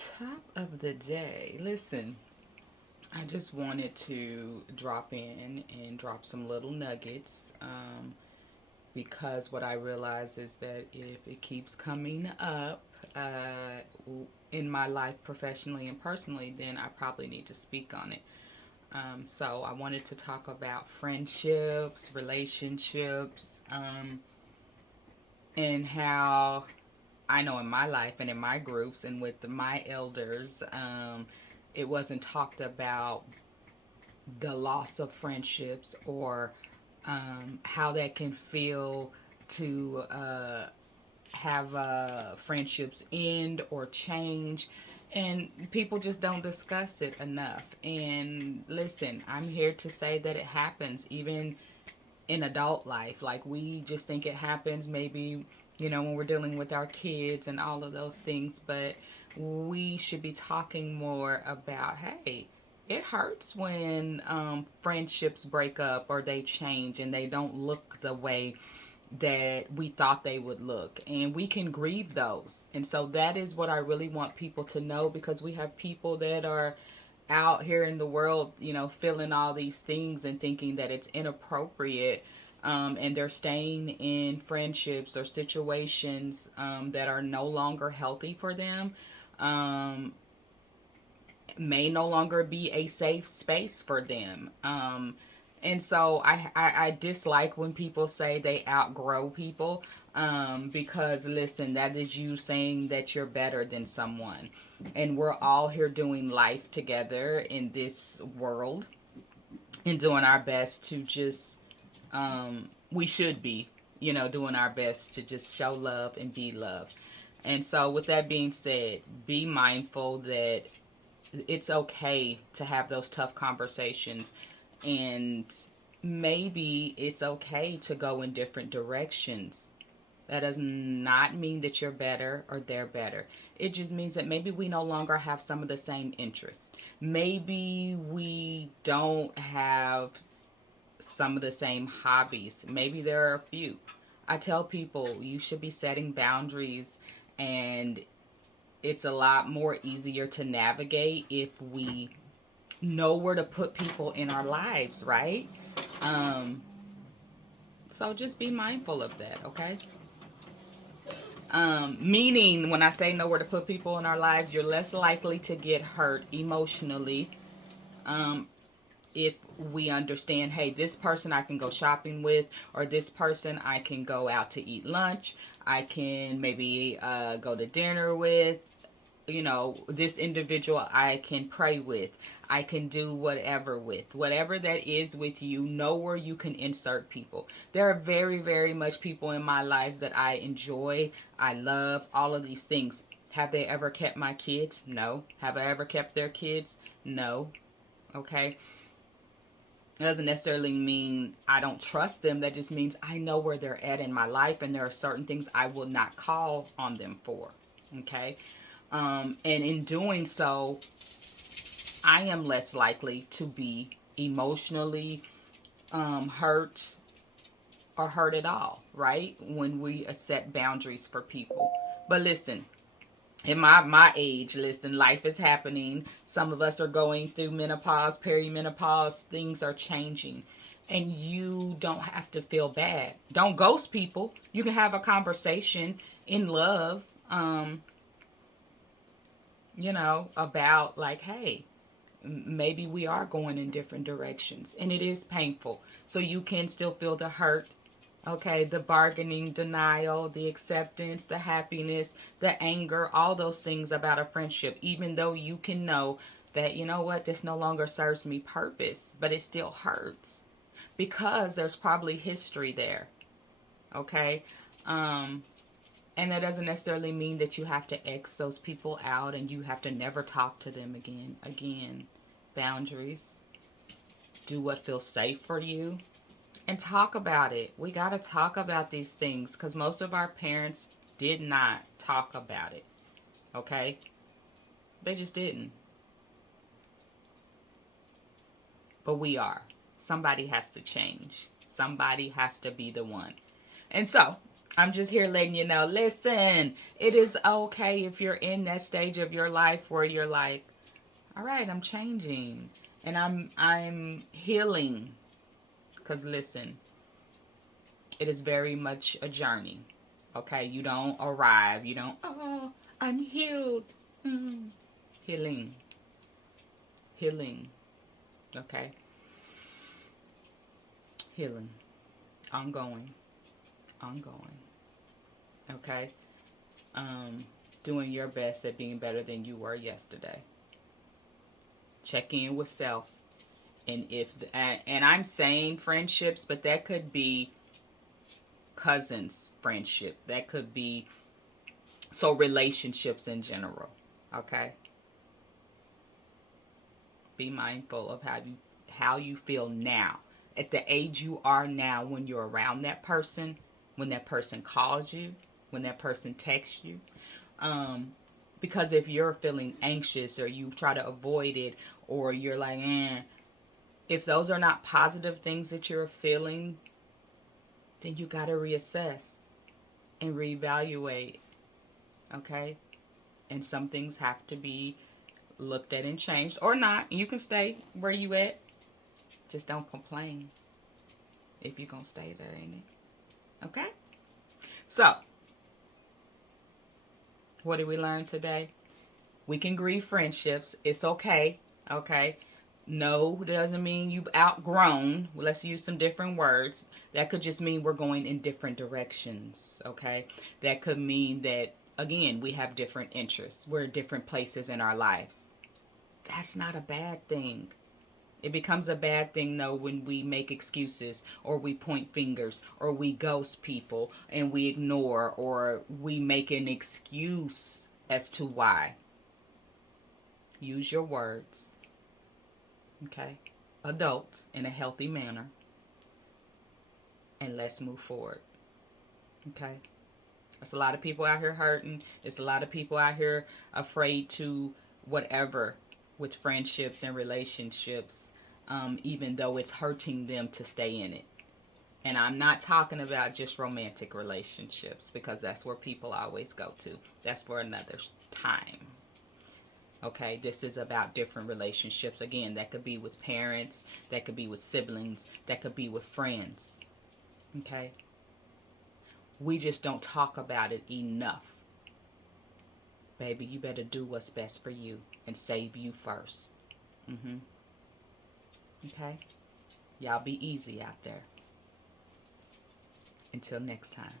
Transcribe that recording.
Top of the day. Listen, I just wanted to drop in and drop some little nuggets because what I realize is that if it keeps coming up in my life professionally and personally, then I probably need to speak on it. So I wanted to talk about friendships, relationships, and how I know in my life and in my groups and with my elders, it wasn't talked about the loss of friendships or how that can feel to have friendships end or change. And people just don't discuss it enough. And listen, I'm here to say that it happens even in adult life. Like, we just think it happens maybe, when we're dealing with our kids and all of those things. But we should be talking more about, hey, it hurts when friendships break up or they change and they don't look the way that we thought they would look, and we can grieve those. And so that is what I really want people to know, because we have people that are out here in the world, feeling all these things and thinking that it's inappropriate, and they're staying in friendships or situations that are no longer healthy for them, um, may no longer be a safe space for them. And so I dislike when people say they outgrow people, because listen, that is you saying that you're better than someone. And we're all here doing life together in this world and doing our best to just, we should be, doing our best to just show love and be loved. And so, with that being said, be mindful that it's okay to have those tough conversations, and maybe it's okay to go in different directions. That does not mean that you're better or they're better. It just means that maybe we no longer have some of the same interests. Maybe we don't have some of the same hobbies. Maybe there are a few. I tell people you should be setting boundaries, and it's a lot more easier to navigate if we know where to put people in our lives, right? Um, so just be mindful of that, okay? Meaning, when I say know where to put people in our lives, you're less likely to get hurt emotionally, um, if we understand, hey, this person I can go shopping with, or this person I can go out to eat lunch, I can maybe go to dinner with, this individual I can pray with, I can do whatever with. Whatever that is with you, know where you can insert people. There are very, very much people in my lives that I enjoy, I love, all of these things. Have they ever kept my kids? No. Have I ever kept their kids? No. Okay. It doesn't necessarily mean I don't trust them. That just means I know where they're at in my life, and there are certain things I will not call on them for. Okay. And in doing so, I am less likely to be emotionally hurt or hurt at all, right? When we set boundaries for people. But listen, in my age, listen, life is happening. Some of us are going through menopause, perimenopause. Things are changing. And you don't have to feel bad. Don't ghost people. You can have a conversation in love, about, like, hey, maybe we are going in different directions. And it is painful. So you can still feel the hurt, okay, the bargaining, denial, the acceptance, the happiness, the anger, all those things about a friendship, even though you can know that, you know what, this no longer serves me purpose, but it still hurts because there's probably history there, okay? Um, and that doesn't necessarily mean that you have to X those people out and you have to never talk to them again. Again, boundaries. Do what feels safe for you and talk about it. We got to talk about these things because most of our parents did not talk about it. Okay? They just didn't. But we are. Somebody has to change. Somebody has to be the one. And so, I'm just here letting you know, listen, it is okay if you're in that stage of your life where you're like, all right, I'm changing and I'm healing. Cuz listen, it is very much a journey. Okay, you don't arrive, you don't, oh, I'm healed. Mm. Healing. Healing. Okay? Healing. Ongoing. Ongoing. Okay? Um Doing your best at being better than you were yesterday. Check in with self. And if and I'm saying friendships, but that could be cousins friendship. That could be so relationships in general. Okay? Be mindful of how you feel now. At the age you are now when you're around that person, when that person calls you, when that person texts you. Um because if you're feeling anxious or you try to avoid it or you're like, if those are not positive things that you're feeling, then you got to reassess and reevaluate, okay? And some things have to be looked at and changed or not. You can stay where you at. Just don't complain if you're going to stay there, ain't it? Okay? So, what did we learn today? We can grieve friendships. It's okay. Okay? No doesn't mean you've outgrown. Let's use some different words. That could just mean we're going in different directions. Okay? That could mean that, again, we have different interests. We're at different places in our lives. That's not a bad thing. It becomes a bad thing, though, when we make excuses or we point fingers or we ghost people and we ignore or we make an excuse as to why. Use your words, okay? Adult in a healthy manner, and let's move forward, okay? There's a lot of people out here hurting. There's a lot of people out here afraid to whatever with friendships and relationships, even though it's hurting them to stay in it. And I'm not talking about just romantic relationships because that's where people always go to. That's for another time. Okay, this is about different relationships. Again, that could be with parents, that could be with siblings, that could be with friends. Okay, we just don't talk about it enough. Baby, you better do what's best for you and save you first. Mm-hmm. Okay, y'all be easy out there. Until next time.